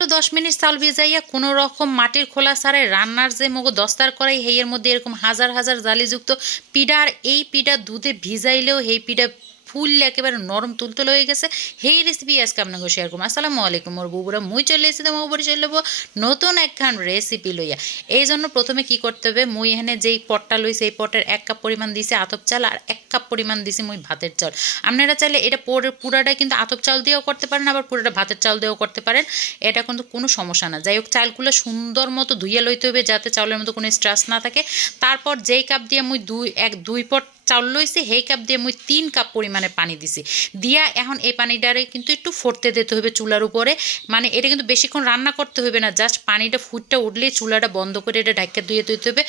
দশ মিনিট চাল ভিজাইয়া কোনো রকম মাটির খোলা সারে রান্নার যে মগো দস্তার করাই হেয়ের মধ্যে এরকম হাজার হাজার জালিযুক্ত পিডার আর এই পিডা দুধে ভিজাইলেও এই পিঠা ফুল একেবারে নরম তুলতুল হয়ে গেছে। সেই রেসিপি আজকে আপনাকে শেয়ার করব। আসসালামু আলাইকুম, মোর বউরা মুই চলে এসেছি তোমার উপরে চলে যাব নতুন একখান রেসিপি লইয়া। এই জন্য প্রথমে কি করতে হবে, মুই এখানে যেই পটটা লইছে, এই পটের এক কাপ পরিমাণ দিছে আতপ চাল আর এক কাপ পরিমাণ দিছি মুই ভাতের চাল। আপনারা চাইলে এটা পরে, পুরাটা কিন্তু আতপ চাল দিয়েও করতে পারেন, আবার পুরোটা ভাতের চাল দিয়েও করতে পারেন। এটা কিন্তু কোনো সমস্যা না। যাই হোক, চালগুলো সুন্দর মতো ধুইয়া লইতে হবে যাতে চাউলের মতো কোনো স্ট্রাস না থাকে। তারপর যেই কাপ দিয়ে মুই দুই, এক, দুই পট চাউল লইছি সেই কাপ দিয়ে মুই তিন কাপ পরিমাণে পানি দিছি। দিয়া এখন এই পানিটারে কিন্তু একটু ফুটতে দিতে হবে চুলার উপরে মানে এটা কিন্তু বেশিক্ষণ রান্না করতে হবে না জাস্ট পানিটা ফুটটা উঠলেই চুলাটা বন্ধ করে এটা ঢাকা ধুয়ে দিতে হবে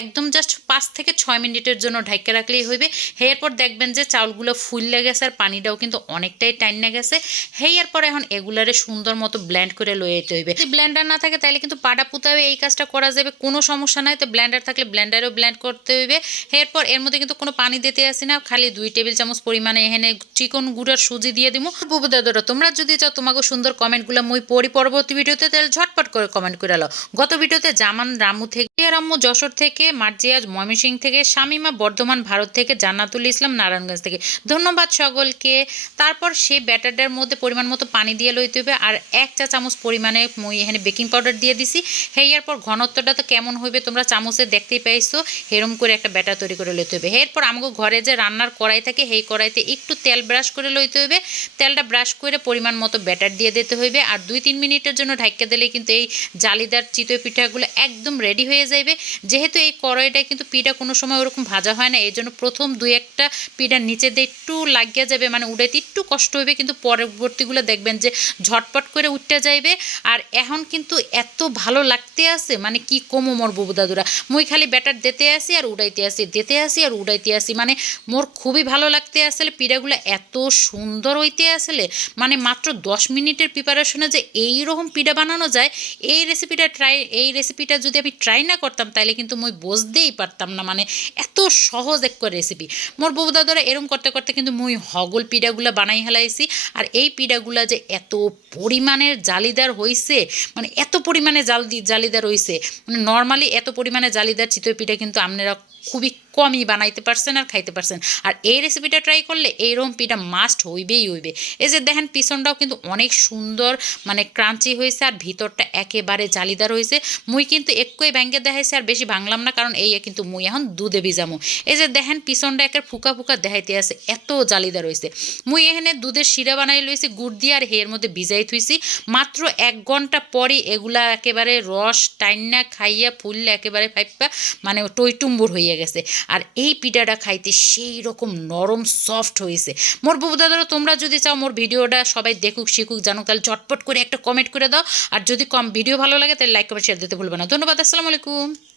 একদম জাস্ট পাঁচ থেকে ছয় মিনিটের জন্য ঢাকা রাখলেই হইবে। এরপর দেখবেন যে চাউলগুলো ফুললে গেছে আর পানিটাও কিন্তু অনেকটাই টাইনে গেছে। হেয়ার পর এখন এগুলারে সুন্দর মতো ব্ল্যান্ড করে লয়ে যেতে হইবে। যদি ব্ল্যান্ডার না থাকে তাহলে কিন্তু পাটা পুতাবে এই কাজটা করা যাবে, কোনো সমস্যা নাই। তো ব্ল্যান্ডার থাকলে ব্ল্যান্ডারেও ব্ল্যান্ড করতে হইবে। এরপর এর মধ্যে কিন্তু কোনো পানি দিতে আসি না, খালি দুই টেবিল চামচ পরিমাণে এখানে চিকন গুঁড়ার সুজি দিয়ে দিব বুবু দাদারা, তোমরা যদি চাও তোমাকে সুন্দর কমেন্টগুলো মুই পড়ি পরবর্তী ভিডিওতে, তাহলে ঝটপট করে কমেন্ট করে লাও গত ভিডিওতে জামান রামু থেকে রাম্মু যশোর থেকে মার্জিয়া ময়মনসিং থেকে, শামিমা বর্ধমান ভারত থেকে, জান্নাতুল ইসলাম নারায়ণগঞ্জ থেকে। ধন্যবাদ সকলকে। তারপর সে ব্যাটারটার মধ্যে পরিমাণ মতো পানি দিয়ে লইতে হবে আর এক চা চামচ পরিমাণে মুই এখানে বেকিং পাউডার দিয়ে দিছি। হেয়ার পর ঘনত্বটা তো কেমন হইবে তোমরা চামচে দেখতেই পাইছো, হেরম করে একটা ব্যাটার তৈরি করে লইতে হবে এরপর আমাকে ঘরে যে রান্নার কড়াই থাকে, সেই কড়াইতে একটু তেল ব্রাশ করে লইতে হবে তেলটা ব্রাশ করে পরিমাণ মতো ব্যাটার দিয়ে দিতে হইবে আর দুই তিন মিনিটের জন্য ঢাকিয়ে দিলে কিন্তু এই জালিদার চিতই পিঠাগুলো একদম রেডি হয়ে যাবে যেহেতু এই কড়াইটা কিন্তু পিঠা কোনো সময় ওরকম ভাজা হয় না এই জন্য প্রথম দুই একটা পিঠার নিচে দিয়ে একটু লাগিয়ে যাবে মানে উঠাইতে একটু কষ্ট হবে কিন্তু পরবর্তীগুলো দেখবেন যে ঝটপট করে উঠতে যাইবে। আর এখন কিন্তু এত ভালো লাগতে আছে মানে কি কমো মোর বুবু দাদুরা। মুই খালি ব্যাটার দিতে আসি আর উড়াইতে আসি, দিতে আসি আর উড়াইতে আসি। মানে মোর খুবই ভালো লাগতে আসলে পিঠাগুলো এত সুন্দর হইতে আসলে মানে মাত্র দশ মিনিটের প্রিপারেশনে যে এই রকম পিঠা বানানো যায়, এই রেসিপিটা ট্রাই এই রেসিপিটা যদি আমি ট্রাই না করতাম তাহলে কিন্তু মুই বুঝতেই পারতাম না মানে এত সহজ এক রেসিপি মোর বউ দাদারা এরম করতে করতে কিন্তু মুই হগল পিঠাগুলো বানাই হেলাইছি, আর এই পিঠাগুলা যে এত পরিমাণের জালিদার হইছে মানে এত পরিমাণে জাল জালিদার হইছে মানে নর্মালি এত পরিমাণে জালিদার চিতই পিঠা কিন্তু আপনারা খুবই কমই বানাইতে পারছেন আর খাইতে পারছেন। আর এই রেসিপিটা ট্রাই করলে এই পিঠা মাস্ট হইবেই হইবে। এই যে দেখেন, পিছনটাও কিন্তু অনেক সুন্দর মানে ক্রাঞ্চি হয়েছে আর ভিতরটা একেবারে জালিদার হয়েছে। মুই কিন্তু একই ব্যাঙ্গে দেখাইছে আর বেশি ভাঙলাম না, কারণ এই কিন্তু মুই এখন দুধে ভিজামো। এই যে দেখেন, পিছনটা একের ফুকা ফুকা দেখাইতে আছে, এত জালিদার হয়েছে। মুই এখানে দুধের শিরা বানাই লইছি, গুড় দিয়ে আর হের মধ্যে ভিজাই থুইছি। মাত্র এক ঘণ্টা পরে এগুলা একেবারে রস, টাইনা, খাইয়া ফুললে একেবারে ফাইপা মানে টইটুম্বুর হইয়া গেছে। আর এই পিঠাটা খাইতে সেই রকম নরম সফট হয়েছে। মোর বউ দাদারা তোমরা যদি চাও মোর ভিডিওটা সবাই দেখুক, শিখুক, জানুক, তাহলে চটপট করে একটা কমেন্ট করে দাও। আর যদি কম ভিডিও ভালো লাগে, তাহলে লাইক কমেন্ট শেয়ার দিতে ভুলবে না। ধন্যবাদ, আসসালামু আলাইকুম।